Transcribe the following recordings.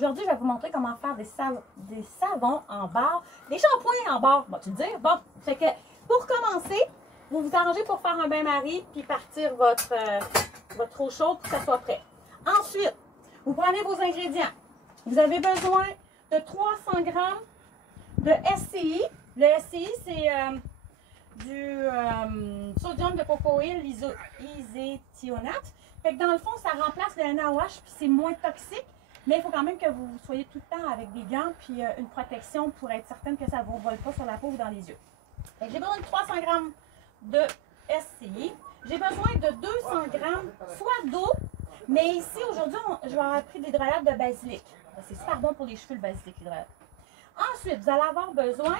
Aujourd'hui, je vais vous montrer comment faire des savons en barre, des shampoings en barre, vas-tu le dire? Bon, fait que pour commencer, vous vous arrangez pour faire un bain-marie puis partir votre eau chaude pour que ça soit prêt. Ensuite, vous prenez vos ingrédients. Vous avez besoin de 300 g de SCI. Le SCI, c'est du sodium de cocoïl iséthionate. Fait que dans le fond, ça remplace le NaOH puis c'est moins toxique. Mais il faut quand même que vous soyez tout le temps avec des gants puis une protection pour être certaine que ça ne vous vole pas sur la peau ou dans les yeux. J'ai besoin de 300 g de SCI. J'ai besoin de 200 g soit d'eau, mais ici aujourd'hui, je vais avoir pris de l'hydrolat de basilic. C'est super bon pour les cheveux le basilic l'hydrolat. Ensuite, vous allez avoir besoin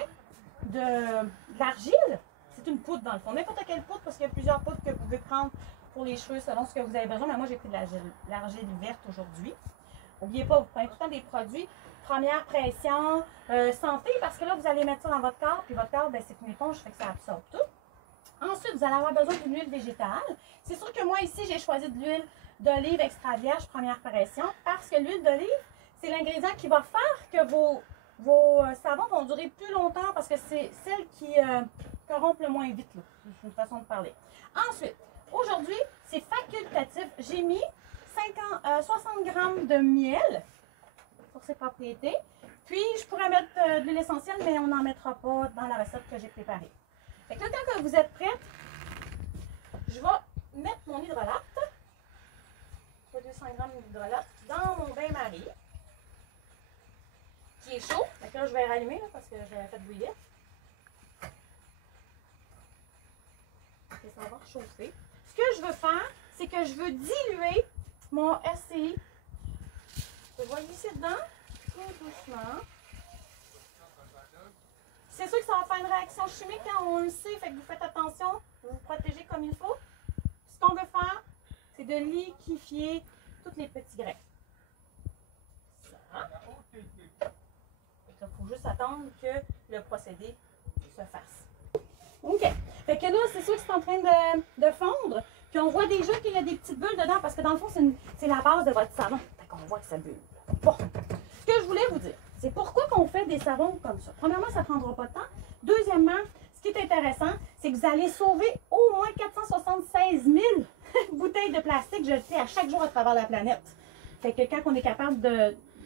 de l'argile. C'est une poudre dans le fond. N'importe quelle poudre parce qu'il y a plusieurs poudres que vous pouvez prendre pour les cheveux selon ce que vous avez besoin. Mais moi, j'ai pris de l'argile verte aujourd'hui. N'oubliez pas, vous prenez tout le temps des produits première pression, santé, parce que là, vous allez mettre ça dans votre corps, puis votre corps, ben, c'est une éponge, fait que ça absorbe tout. Ensuite, vous allez avoir besoin d'une huile végétale. C'est sûr que moi, ici, j'ai choisi de l'huile d'olive extra vierge première pression, parce que l'huile d'olive, c'est l'ingrédient qui va faire que vos savons vont durer plus longtemps, parce que c'est celle qui corrompt le moins vite, là. C'est une façon de parler. Ensuite, aujourd'hui, c'est facultatif. J'ai mis 60 g de miel pour ses propriétés. Puis, je pourrais mettre de l'huile essentielle, mais on n'en mettra pas dans la recette que j'ai préparée. Fait que là, quand vous êtes prête, je vais mettre mon hydrolat, 200 g d'hydrolat, dans mon bain-marie, qui est chaud. Fait que là, je vais rallumer là, parce que j'ai fait bouillir. Et ça va chauffer. Ce que je veux faire, c'est que je veux diluer mon SCI. Je vais glisser dedans, tout doucement. C'est sûr que ça va faire une réaction chimique quand on le sait, fait que vous faites attention, vous vous protégez comme il faut. Ce qu'on veut faire, c'est de liquéfier tous les petits grains. Ça. Il faut juste attendre que le procédé se fasse. OK. Fait que là, c'est sûr que c'est en train de fondre. Puis on voit déjà qu'il y a des petites bulles dedans parce que dans le fond, c'est la base de votre savon. Fait qu'on voit que ça bulle. Bon. Ce que je voulais vous dire, c'est pourquoi qu'on fait des savons comme ça. Premièrement, ça ne prendra pas de temps. Deuxièmement, ce qui est intéressant, c'est que vous allez sauver au moins 476 000 bouteilles de plastique jetées à chaque jour à travers la planète. Fait que quand on est capable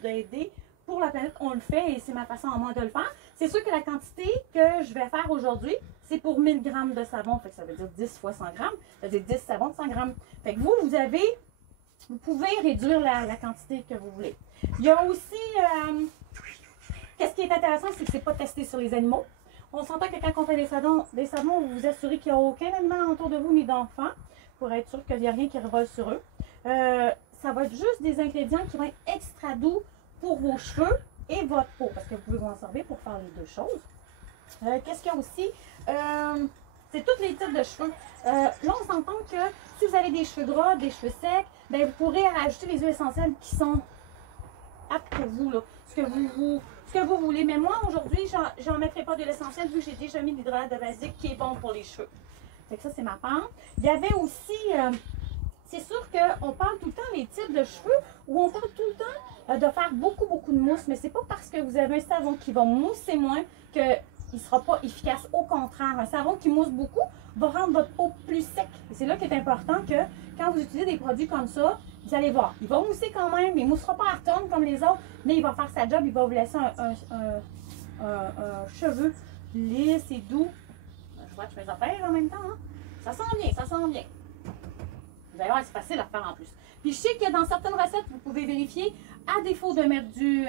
d'aider pour la planète, on le fait et c'est ma façon à moi de le faire. C'est sûr que la quantité que je vais faire aujourd'hui, c'est pour 1000 g de savon. Fait que ça veut dire 10 fois 100 g. Ça veut dire 10 savons de 100 g. Fait que vous pouvez réduire la quantité que vous voulez. Il y a aussi, qu'est-ce qui est intéressant, c'est que c'est pas testé sur les animaux. On s'entend que quand on fait des savons, vous vous assurez qu'il n'y a aucun animal autour de vous ni d'enfants pour être sûr qu'il n'y a rien qui revole sur eux. Ça va être juste des ingrédients qui vont être extra doux pour vos cheveux et votre peau, parce que vous pouvez vous en servir pour faire les deux choses. Qu'est-ce qu'il y a aussi? C'est tous les types de cheveux. Là, on s'entend que si vous avez des cheveux gras, des cheveux secs, bien, vous pourrez rajouter les huiles essentielles qui sont aptes pour vous, là. Ce que vous voulez. Mais moi, aujourd'hui, j'en mettrai pas d'huile essentielle vu que j'ai déjà mis de l'hydrolat de basilic qui est bon pour les cheveux. Fait que ça, c'est ma part. Il y avait aussi... c'est sûr qu'on parle tout le temps des types de cheveux où on parle tout le temps de faire beaucoup de mousse, mais c'est pas parce que vous avez un savon qui va mousser moins qu'il ne sera pas efficace. Au contraire, un savon qui mousse beaucoup va rendre votre peau plus sec. Et c'est là qu'il est important que quand vous utilisez des produits comme ça, vous allez voir, il va mousser quand même, il ne moussera pas à retourne comme les autres, mais il va faire sa job, il va vous laisser un cheveu lisse et doux. Je vois que je fais mes affaires en même temps, hein? Ça sent bien, ça sent bien. D'ailleurs, c'est facile à faire en plus. Puis je sais que dans certaines recettes, vous pouvez vérifier, à défaut de mettre du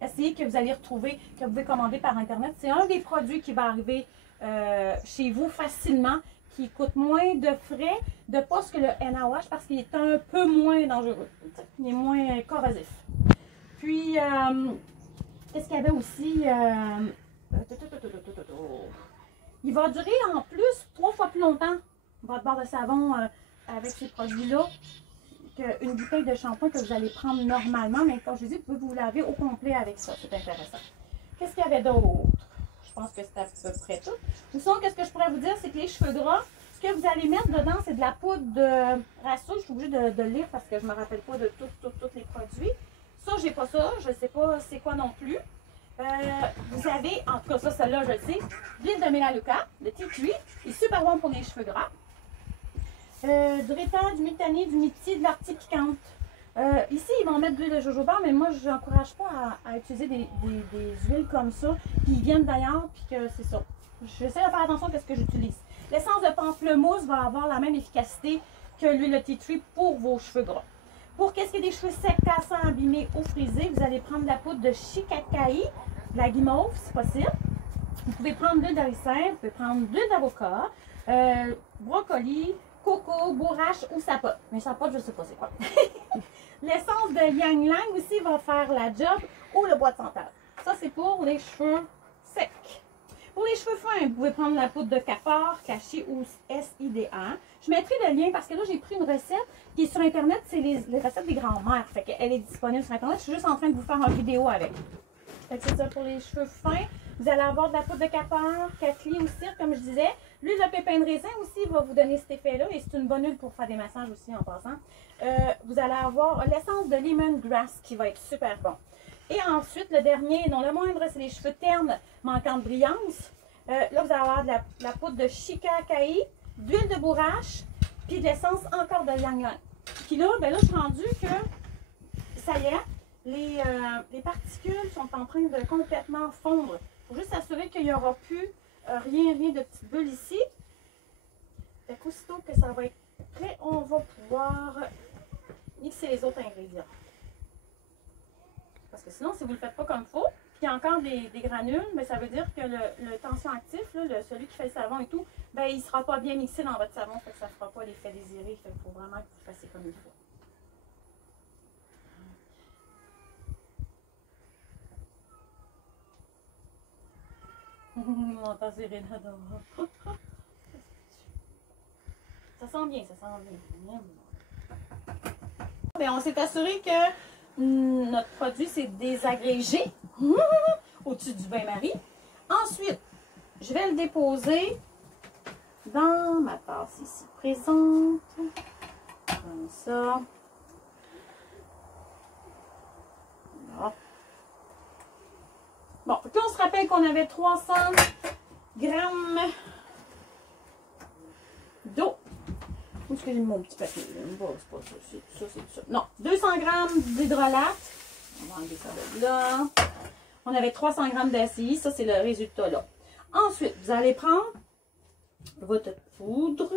SCI que vous allez retrouver, que vous pouvez commander par Internet. C'est un des produits qui va arriver chez vous facilement, qui coûte moins de frais, de poste que le NaOH parce qu'il est un peu moins dangereux. Il est moins corrosif. Puis, qu'est-ce qu'il y avait aussi? Il va durer en plus 3 fois plus longtemps, votre barre de savon avec ces produits-là, qu'une bouteille de shampoing que vous allez prendre normalement. Mais comme je vous dis, vous pouvez vous laver au complet avec ça. C'est intéressant. Qu'est-ce qu'il y avait d'autre? Je pense que c'est à peu près tout. Sinon, qu'est-ce que je pourrais vous dire, c'est que les cheveux gras, ce que vous allez mettre dedans, c'est de la poudre de rasseau. Je suis obligée de lire parce que je ne me rappelle pas de tous les produits. Ça, j'ai pas ça. Je sais pas c'est quoi non plus. Vous avez, en tout cas ça, celle-là, je le sais, l'huile de Melaleuca, le tea tree, il est super bon pour les cheveux gras. Du rétan, du multani, du miti, de l'ortie piquante. Ici, ils vont mettre de l'huile de jojoba, mais moi, je n'encourage pas à utiliser des huiles comme ça, qui viennent d'ailleurs, puis que c'est ça. J'essaie de faire attention à ce que j'utilise. L'essence de pamplemousse va avoir la même efficacité que l'huile de tea tree pour vos cheveux gras. Pour qu'est-ce qui est des cheveux secs, cassants, abîmés ou frisés, vous allez prendre de la poudre de shikakai, de la guimauve, si possible. Vous pouvez prendre de l'huile de ricin, vous pouvez prendre de l'huile d'avocat, brocoli, coco, bourrache ou sapote. Mais sapote, je ne sais pas c'est quoi. L'essence de Yang Lang aussi va faire la job, ou le bois de santal. Ça, c'est pour les cheveux secs. Pour les cheveux fins, vous pouvez prendre la poudre de cafard, cachi ou SIDA. Je mettrai le lien parce que là, j'ai pris une recette qui est sur Internet. C'est les recettes des grands-mères. Fait qu'elle est disponible sur Internet. Je suis juste en train de vous faire une vidéo avec. Fait que c'est ça pour les cheveux fins. Vous allez avoir de la poudre de cafard, catli ou cire, comme je disais. L'huile de pépin de raisin aussi va vous donner cet effet-là. Et c'est une bonne huile pour faire des massages aussi en passant. Vous allez avoir l'essence de lemongrass qui va être super bon. Et ensuite, le dernier, non le moindre, c'est les cheveux ternes manquant de brillance. Là, vous allez avoir de la poudre de shikakai, d'huile de bourrache, puis de l'essence encore de Yang Lang. Puis là, ben là, je suis rendue que ça y est, les particules sont en train de complètement fondre. Il faut juste s'assurer qu'il n'y aura plus rien de petites bulles ici. Fait qu'aussitôt que ça va être prêt, on va pouvoir mixer les autres ingrédients. Parce que sinon, si vous ne le faites pas comme il faut, puis il y a encore des granules, mais ça veut dire que le tension actif, là, celui qui fait le savon et tout, ben, il ne sera pas bien mixé dans votre savon, fait que ça ne fera pas l'effet désiré. Fait qu'il faut vraiment que vous fassiez comme il faut. On entend Serena dehors. Ça sent bien, ça sent bien. Bien, on s'est assuré que notre produit s'est désagrégé au-dessus du bain-marie. Ensuite, je vais le déposer dans ma tasse ici présente. Comme ça. Voilà. Bon, puis on se rappelle qu'on avait 300 grammes d'eau. Où est-ce que j'ai mis mon petit papier? Bon, c'est pas ça, c'est ça, c'est ça. Non, 200 grammes d'hydrolate. On va enlever ça de là. On avait 300 grammes d'ACI. Ça, c'est le résultat là. Ensuite, vous allez prendre votre poudre.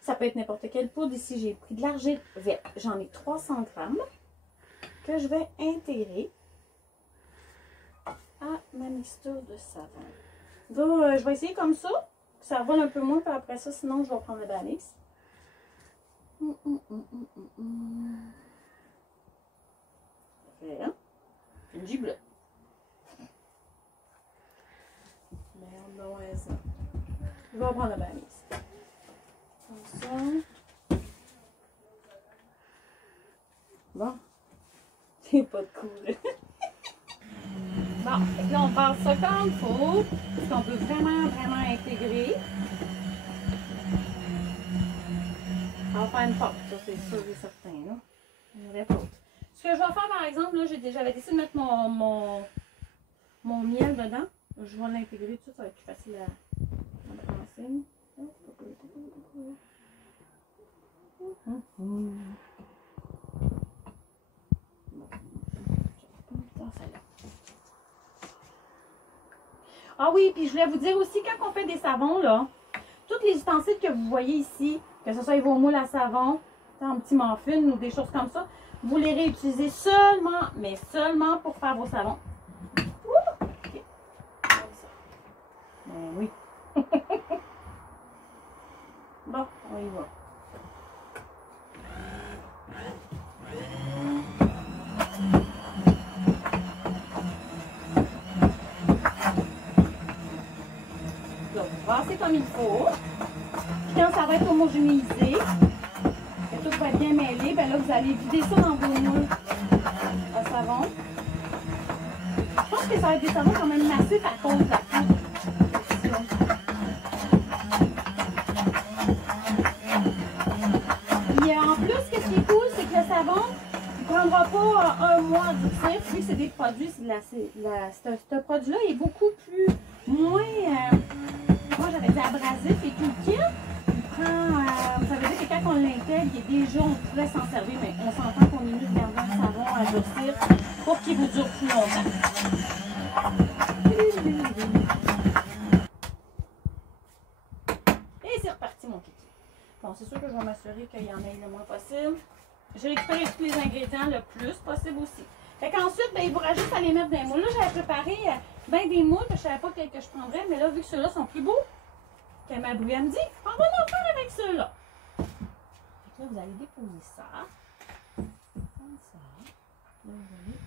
Ça peut être n'importe quelle poudre. Ici, j'ai pris de l'argile verte. J'en ai 300 grammes que je vais intégrer à ma mixture de savon. Donc, je vais essayer comme ça. Ça vole un peu moins, puis après ça, sinon, je vais prendre le Banix. Fait, hein? Une giblette. Merde, non, ouais, ça. Je vais prendre le Banix. Comme ça. Bon. C'est pas de cool. Bon, là, on passe ça comme il faut. Parce qu'on peut vraiment intégrer. On va faire une pâte, ça c'est sûr et certain. Là. Une vraie pâte. Ce que je vais faire par exemple, là, j'avais décidé de mettre mon miel dedans. Je vais l'intégrer tout ça, ça va être plus facile à penser. Ah oui, puis je voulais vous dire aussi, quand on fait des savons, là, tous les ustensiles que vous voyez ici, que ce soit vos moules à savon, en petit muffin ou des choses comme ça, vous les réutilisez seulement, mais seulement pour faire vos savons. OK. Comme ça. Ben oui. Bon, on y va. Donc, brassez comme il faut. Puis quand ça va être homogénéisé, que tout va être bien mêlé, ben là, vous allez vider ça dans vos moules à savon. Je pense que ça va être des savons quand même massifs à cause de la poudre. Et en plus, ce qui est cool, c'est que le savon, il ne prendra prendra pas un mois à durcir. Puis c'est des produits, ce produit-là est beaucoup moins, moi j'avais dit abrasif et tout le kit. Il prend, ça veut dire que quand on l'intègre, déjà on pourrait s'en servir, mais on s'entend qu'on est mieux de garder un savon à durcir pour qu'il vous dure plus longtemps. Et c'est reparti mon kiki. Bon, c'est sûr que je vais m'assurer qu'il y en ait le moins possible. J'ai récupéré tous les ingrédients le plus possible aussi. Fait qu'ensuite, ben, il vous rajoute à les mettre dans les moules. Là, j'avais préparé ben des moules que je ne savais pas que je prendrais, mais là, vu que ceux-là sont plus beaux, que ma brouille me dit, on va en faire avec ceux-là. Fait que là, vous allez déposer ça. Comme ça. Là, vous allez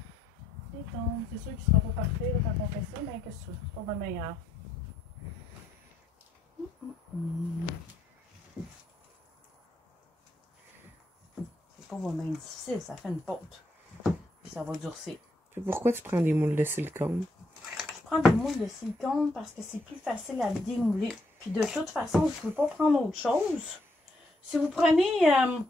détendre. C'est sûr qu'il ne sera pas parfait là, quand on fait ça, mais que ça, c'est pas bien meilleur. C'est pas vraiment difficile, ça fait une pâte. Puis ça va durcir. Pourquoi tu prends des moules de silicone? Je prends des moules de silicone parce que c'est plus facile à démouler. Puis de toute façon, vous ne pouvez pas prendre autre chose. Si vous prenez un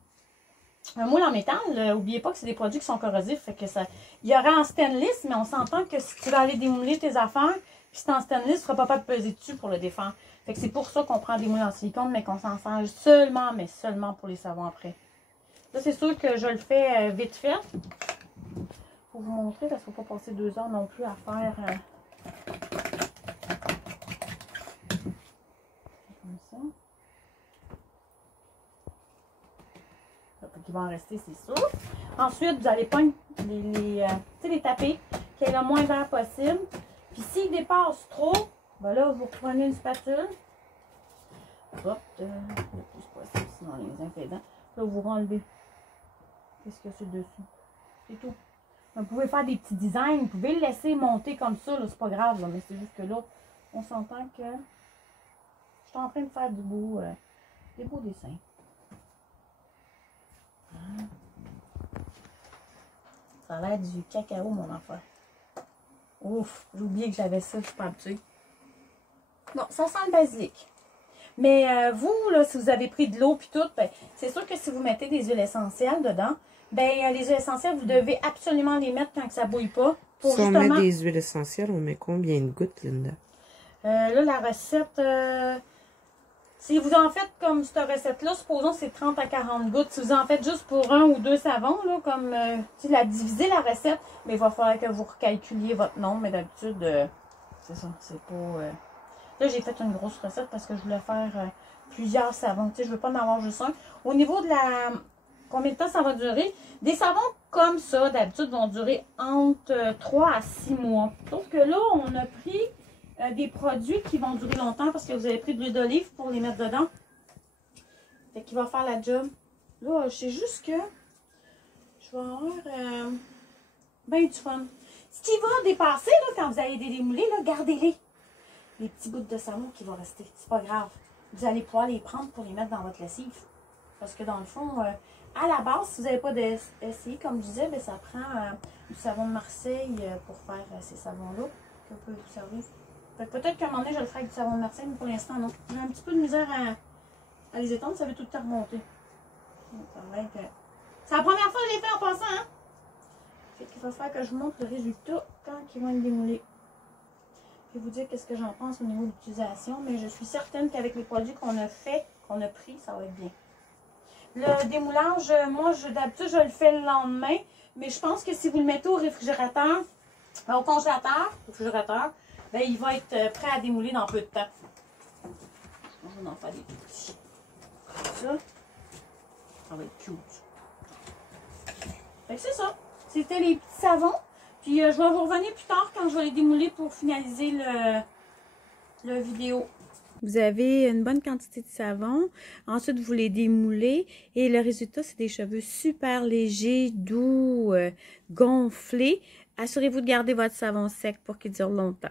moule en métal, n'oubliez pas que c'est des produits qui sont corrosifs. Fait que ça, il y aura en stainless, mais on s'entend que si tu vas aller démouler tes affaires, puis c'est en stainless, tu ne seras pas capable de peser dessus pour le défendre. Fait que c'est pour ça qu'on prend des moules en silicone, mais qu'on s'en sert seulement, mais seulement pour les savons après. Là, c'est sûr que je le fais vite fait. Pour vous montrer, parce qu'il ne faut pas passer 2 heures non plus à faire comme ça. Il va en rester, c'est sûr. Ensuite, vous allez prendre les taper, qu'il y ait le moins d'air possible. Puis s'il dépasse trop, ben là, vous prenez une spatule. Hop, le plus possible, sinon les impédants. Là, vous renlevez. Qu'est-ce que c'est dessus? C'est tout. Vous pouvez faire des petits designs, vous pouvez le laisser monter comme ça, c'est pas grave, là, mais c'est juste que là, on s'entend que je suis en train de faire des beaux dessins. Ça a l'air du cacao, mon enfant. Ouf, j'ai oublié que j'avais ça, je suis pas habituée. Non, ça sent le basilic. Mais vous, là, si vous avez pris de l'eau puis tout, ben, c'est sûr que si vous mettez des huiles essentielles dedans, ben les huiles essentielles, vous devez absolument les mettre quand ça ne bouille pas. Pour si justement... on met des huiles essentielles, on met combien de gouttes, Linda? Là, la recette, si vous en faites comme cette recette-là, supposons que c'est 30 à 40 gouttes. Si vous en faites juste pour 1 ou 2 savons, là, comme tu la divisez la recette, mais il va falloir que vous recalculiez votre nombre. Mais d'habitude, c'est ça, c'est pas... Là, j'ai fait une grosse recette parce que je voulais faire plusieurs savons. Tu sais, je ne veux pas en avoir juste un. Au niveau de la... Combien de temps ça va durer? Des savons comme ça, d'habitude, vont durer entre 3 à 6 mois. Sauf que là, on a pris des produits qui vont durer longtemps parce que vous avez pris de l'huile d'olive pour les mettre dedans. Fait qu'il va faire la job. Là, je sais juste que je vais avoir ben du fun. Ce qui va dépasser, là, quand vous allez les démouler, là, gardez-les. Les petits bouts de savon qui vont rester. C'est pas grave. Vous allez pouvoir les prendre pour les mettre dans votre lessive. Parce que dans le fond, à la base, si vous n'avez pas d'essai, comme je disais, ben, ça prend du savon de Marseille pour faire ces savons-là que vous pouvez vous servir. Peut-être qu'à un moment donné, je le ferai avec du savon de Marseille, mais pour l'instant, non. J'ai un petit peu de misère à les étendre, ça veut tout le temps remonter. C'est la première fois que je l'ai fait en passant, hein? Fait qu'il va falloir que je montre le résultat quand ils vont être démoulés. Je vais vous dire qu'est-ce que j'en pense au niveau de l'utilisation, mais je suis certaine qu'avec les produits qu'on a fait, qu'on a pris, ça va être bien. Le démoulage, moi, d'habitude, je le fais le lendemain, mais je pense que si vous le mettez au réfrigérateur, au congélateur, ben, il va être prêt à démouler dans peu de temps. On va en faire des petits. Ça va être cute. Fait que c'est ça. C'était les petits savons. Puis je vais vous revenir plus tard quand je vais les démouler pour finaliser le vidéo. Vous avez une bonne quantité de savon. Ensuite, vous les démoulez. Et le résultat, c'est des cheveux super légers, doux, gonflés. Assurez-vous de garder votre savon sec pour qu'il dure longtemps.